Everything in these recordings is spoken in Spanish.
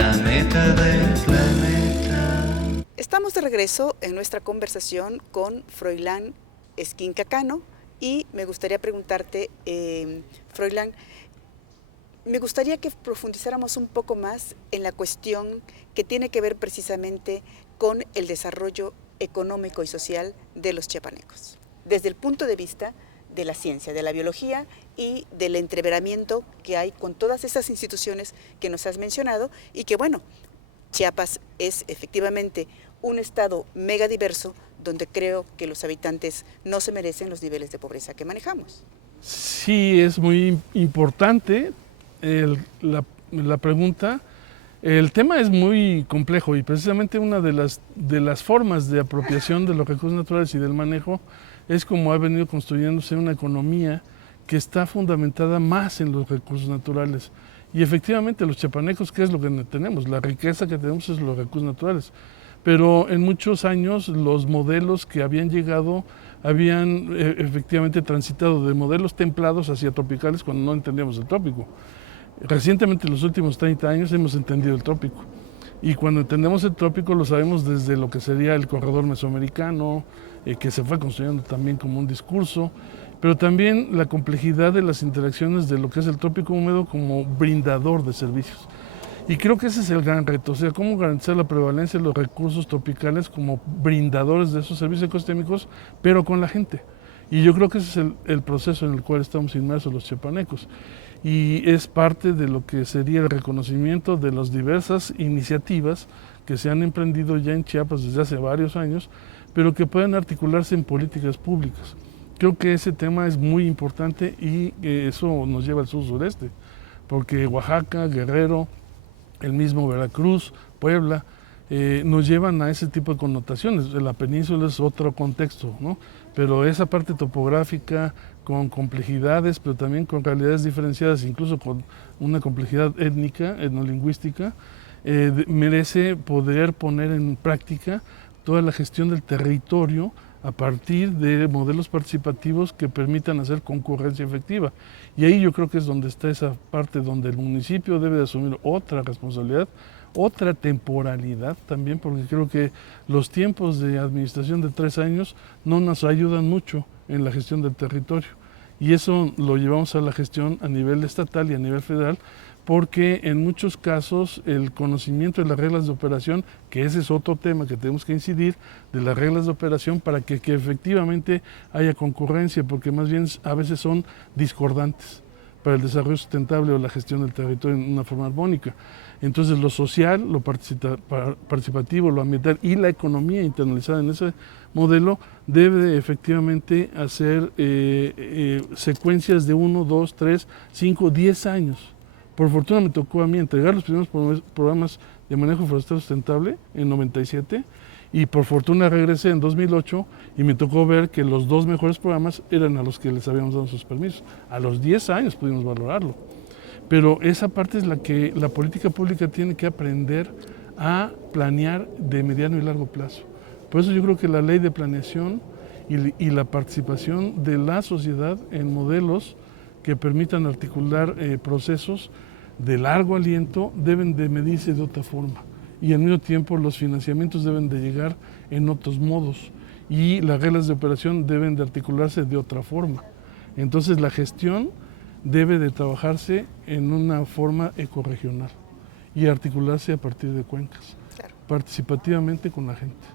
planeta del planeta. Estamos de regreso en nuestra conversación con Froilán Esquinca Cano y me gustaría preguntarte, Froilán, me gustaría que profundizáramos un poco más en la cuestión que tiene que ver precisamente con el desarrollo económico y social de los chiapanecos, desde el punto de vista de la ciencia, de la biología y del entreveramiento que hay con todas esas instituciones que nos has mencionado y que, bueno, Chiapas es efectivamente un estado mega diverso donde creo que los habitantes no se merecen los niveles de pobreza que manejamos. Sí, es muy importante la pregunta. El tema es muy complejo y precisamente una de las formas de apropiación de los recursos naturales y del manejo es como ha venido construyéndose una economía que está fundamentada más en los recursos naturales. Y efectivamente los chiapanecos, ¿qué es lo que tenemos? La riqueza que tenemos es los recursos naturales. Pero en muchos años los modelos que habían llegado habían efectivamente transitado de modelos templados hacia tropicales cuando no entendíamos el trópico. Recientemente, en los últimos 30 años, hemos entendido el trópico. Y cuando entendemos el trópico lo sabemos desde lo que sería el corredor mesoamericano, que se fue construyendo también como un discurso, pero también la complejidad de las interacciones de lo que es el trópico húmedo como brindador de servicios. Y creo que ese es el gran reto, o sea, cómo garantizar la prevalencia de los recursos tropicales como brindadores de esos servicios ecosistémicos, pero con la gente. Y yo creo que ese es el proceso en el cual estamos inmersos los chiapanecos. Y es parte de lo que sería el reconocimiento de las diversas iniciativas que se han emprendido ya en Chiapas desde hace varios años, pero que pueden articularse en políticas públicas. Creo que ese tema es muy importante y eso nos lleva al sur-sureste, porque Oaxaca, Guerrero, el mismo Veracruz, Puebla, nos llevan a ese tipo de connotaciones. La península es otro contexto, ¿no? Pero esa parte topográfica, con complejidades, pero también con realidades diferenciadas, incluso con una complejidad étnica, etnolingüística, merece poder poner en práctica toda la gestión del territorio a partir de modelos participativos que permitan hacer concurrencia efectiva. Y ahí yo creo que es donde está esa parte donde el municipio debe de asumir otra responsabilidad, otra temporalidad también, porque creo que los tiempos de administración de 3 años no nos ayudan mucho en la gestión del territorio. Y eso lo llevamos a la gestión a nivel estatal y a nivel federal, porque en muchos casos el conocimiento de las reglas de operación, que ese es otro tema que tenemos que incidir, de las reglas de operación para que efectivamente haya concurrencia, porque más bien a veces son discordantes para el desarrollo sustentable o la gestión del territorio en una forma armónica. Entonces lo social, lo participativo, lo ambiental y la economía internalizada en ese modelo debe efectivamente hacer secuencias de 1, 2, 3, 5, 10 años. Por fortuna me tocó a mí entregar los primeros programas de manejo forestal sustentable en 97 y por fortuna regresé en 2008 y me tocó ver que los 2 mejores programas eran a los que les habíamos dado sus permisos. A los 10 años pudimos valorarlo. Pero esa parte es la que la política pública tiene que aprender a planear de mediano y largo plazo. Por eso yo creo que la ley de planeación y la participación de la sociedad en modelos que permitan articular procesos de largo aliento deben de medirse de otra forma. Y al mismo tiempo los financiamientos deben de llegar en otros modos y las reglas de operación deben de articularse de otra forma. Entonces la gestión debe de trabajarse en una forma ecorregional y articularse a partir de cuencas, claro, participativamente con la gente.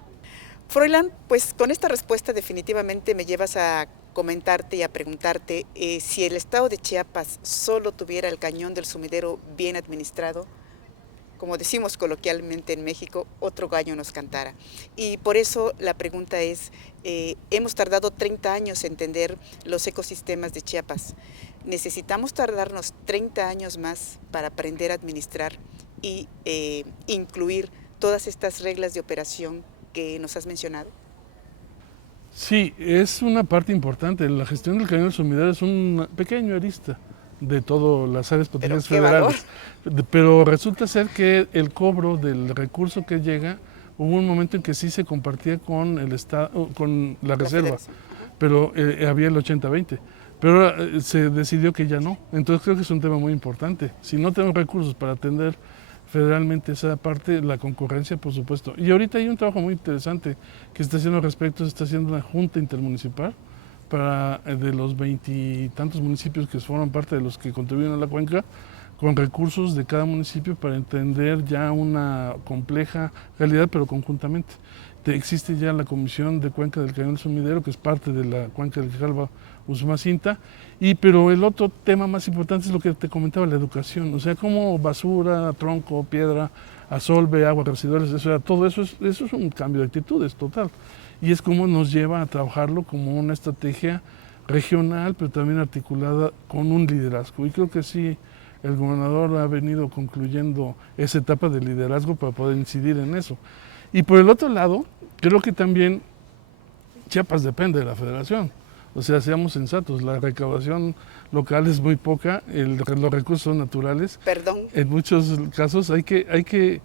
Froilán, pues con esta respuesta definitivamente me llevas a comentarte y a preguntarte si el estado de Chiapas solo tuviera el cañón del sumidero bien administrado, como decimos coloquialmente en México, otro gallo nos cantara. Y por eso la pregunta es, hemos tardado 30 años en entender los ecosistemas de Chiapas. ¿Necesitamos tardarnos 30 años más para aprender a administrar y incluir todas estas reglas de operación que nos has mencionado? Sí, es una parte importante. La gestión del cañón del sumidero es un pequeño arista de todas las áreas protegidas federales. Pero resulta ser que el cobro del recurso que llega, hubo un momento en que sí se compartía con el Estado, con la reserva, pero había el 80-20. Pero se decidió que ya no. Entonces creo que es un tema muy importante. Si no tenemos recursos para atender federalmente esa parte, la concurrencia, por supuesto. Y ahorita hay un trabajo muy interesante que está haciendo al respecto, se está haciendo una junta intermunicipal para de los 20 y tantos municipios que forman parte de los que contribuyen a la cuenca, con recursos de cada municipio para entender ya una compleja realidad, pero conjuntamente. Existe ya la Comisión de Cuenca del Cañón del Sumidero, que es parte de la cuenca del Grijalva-Usumacinta, pero el otro tema más importante es lo que te comentaba, la educación, o sea, como basura, tronco, piedra, asolve, aguas residuales, o sea, todo eso es un cambio de actitudes total, y es como nos lleva a trabajarlo como una estrategia regional, pero también articulada con un liderazgo, y creo que sí, el gobernador ha venido concluyendo esa etapa de liderazgo para poder incidir en eso. Y por el otro lado, creo que también Chiapas depende de la federación. O sea, seamos sensatos, la recaudación local es muy poca, los recursos son naturales. Perdón. En muchos casos hay que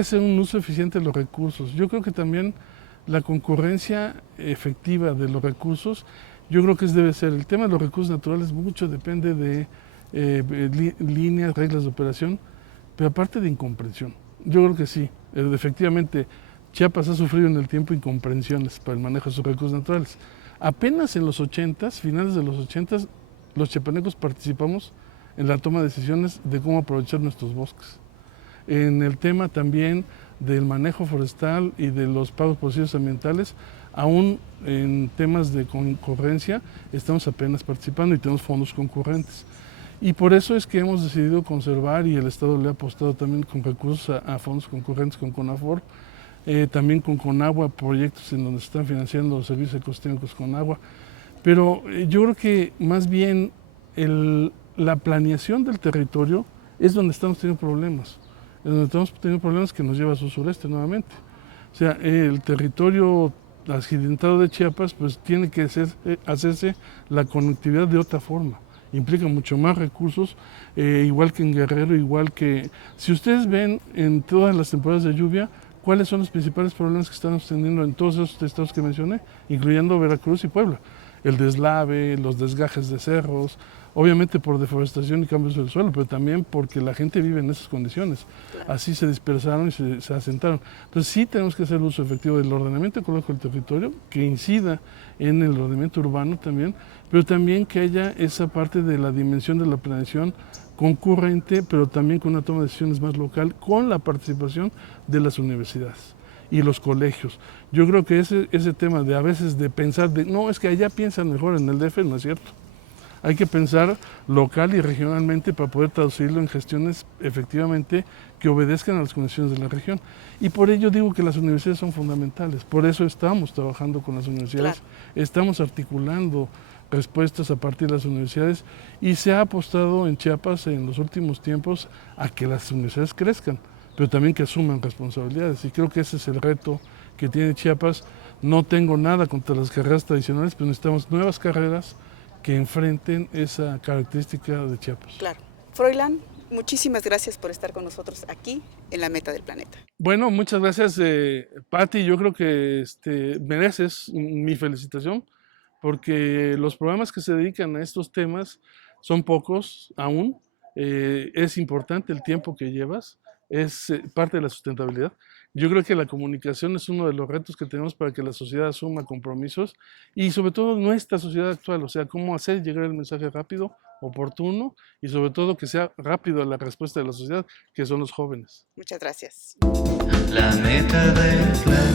hacer un uso eficiente de los recursos. Yo creo que también la concurrencia efectiva de los recursos, yo creo que debe ser. El tema de los recursos naturales mucho depende de líneas, reglas de operación, pero aparte de incomprensión. Yo creo que sí, efectivamente, Chiapas ha sufrido en el tiempo incomprensiones para el manejo de sus recursos naturales. Apenas en los 80s, finales de los 80s, los chiapanecos participamos en la toma de decisiones de cómo aprovechar nuestros bosques. En el tema también del manejo forestal y de los pagos por servicios ambientales, aún en temas de concurrencia, estamos apenas participando y tenemos fondos concurrentes. Y por eso es que hemos decidido conservar, y el Estado le ha apostado también con recursos a fondos concurrentes con CONAFOR, también con CONAGUA, proyectos en donde se están financiando los servicios ecosistémicos con agua. Pero yo creo que más bien la planeación del territorio es donde estamos teniendo problemas. Es donde estamos teniendo problemas que nos lleva a su sureste nuevamente. O sea, el territorio accidentado de Chiapas pues tiene que hacerse la conectividad de otra forma. Implica mucho más recursos, igual que en Guerrero, igual que... Si ustedes ven en todas las temporadas de lluvia, ¿cuáles son los principales problemas que estamos teniendo en todos esos estados que mencioné, incluyendo Veracruz y Puebla? El deslave, los desgajes de cerros, obviamente por deforestación y cambios del suelo, pero también porque la gente vive en esas condiciones. Así se dispersaron y se asentaron. Entonces sí tenemos que hacer uso efectivo del ordenamiento ecológico del territorio, que incida en el ordenamiento urbano también, pero también que haya esa parte de la dimensión de la planeación concurrente, pero también con una toma de decisiones más local, con la participación de las universidades y los colegios. Yo creo que ese tema de a veces de pensar, no, es que allá piensan mejor en el DF, no es cierto. Hay que pensar local y regionalmente para poder traducirlo en gestiones efectivamente que obedezcan a las condiciones de la región. Y por ello digo que las universidades son fundamentales, por eso estamos trabajando con las universidades, claro. Estamos articulando respuestas a partir de las universidades y se ha apostado en Chiapas en los últimos tiempos a que las universidades crezcan, pero también que asuman responsabilidades, y creo que ese es el reto que tiene Chiapas. No tengo nada contra las carreras tradicionales, pero necesitamos nuevas carreras que enfrenten esa característica de Chiapas. Claro. Froilán, muchísimas gracias por estar con nosotros aquí en La Meta del Planeta. Bueno, muchas gracias, Patti. Yo creo que mereces mi felicitación, porque los programas que se dedican a estos temas son pocos aún. Es importante el tiempo que llevas, es parte de la sustentabilidad. Yo creo que la comunicación es uno de los retos que tenemos para que la sociedad asuma compromisos, y sobre todo nuestra sociedad actual, o sea, cómo hacer llegar el mensaje rápido, oportuno, y sobre todo que sea rápido la respuesta de la sociedad, que son los jóvenes. Muchas gracias. La meta del planeta.